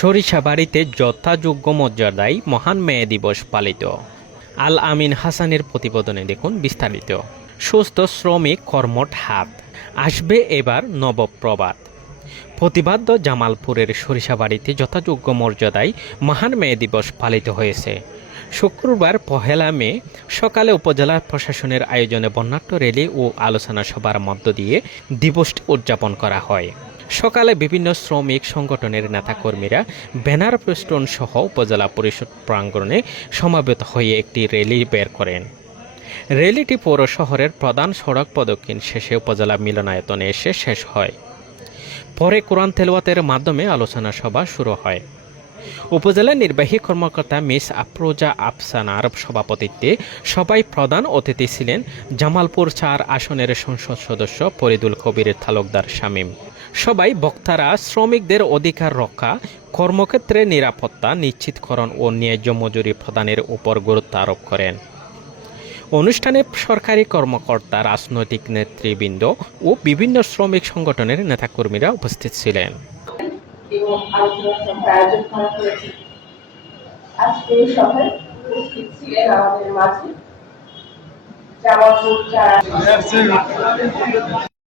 সরিষাবাড়ীতে যথাযোগ্য মর্যাদায় মহান মেয়ে দিবস পালিত। আল আমিন হাসানের প্রতিবেদনে দেখুন বিস্তারিত। সুস্থ শ্রমিক কর্মঠ হাত, আসবে এবার নবপ্রভাত। প্রতিবাদ্য জামালপুরের সরিষাবাড়ীতে যথাযোগ্য মর্যাদায় মহান মেয়ে দিবস পালিত হয়েছে। শুক্রবার 1 মে সকালে উপজেলা প্রশাসনের আয়োজনে বর্ণাঢ্য র্যালি ও আলোচনা সভার মধ্য দিয়ে দিবসটি উদযাপন করা হয়। সকালে বিভিন্ন শ্রমিক সংগঠনের নেতাকর্মীরা ব্যানার ফেস্টুন সহ উপজেলা পরিষদ প্রাঙ্গণে সমবেত হয়ে একটি র্যালি বের করেন। র্যালিটি পৌর শহরের প্রধান সড়ক প্রদক্ষিণ শেষে উপজেলা মিলনায়তনে এসে শেষ হয়। পরে কোরআন তেলাওয়াতের মাধ্যমে আলোচনা সভা শুরু হয়। উপজেলা নির্বাহী কর্মকর্তা মিস আফরোজা আফসানার সভাপতিত্বে সবাই প্রধান অতিথি ছিলেন জামালপুর 4 আসনের সংসদ সদস্য ফরিদুল কবির তালুকদার শামীম। সবাই বক্তারা শ্রমিকদের অধিকার রক্ষা, কর্মক্ষেত্রে নিরাপত্তা নিশ্চিতকরণ ও ন্যায্য মজুরি প্রদানের উপর গুরুত্ব আরোপ করেন। অনুষ্ঠানে সরকারি কর্মকর্তা, রাজনৈতিক নেতৃবৃন্দ ও বিভিন্ন শ্রমিক সংগঠনের নেতাকর্মীরা উপস্থিত ছিলেন। এবং আলোচনা সভার আয়োজন করা হয়েছে। আজকে এই সভায় উপস্থিত ছিলেন আমাদের মাঝে জামালপুর 4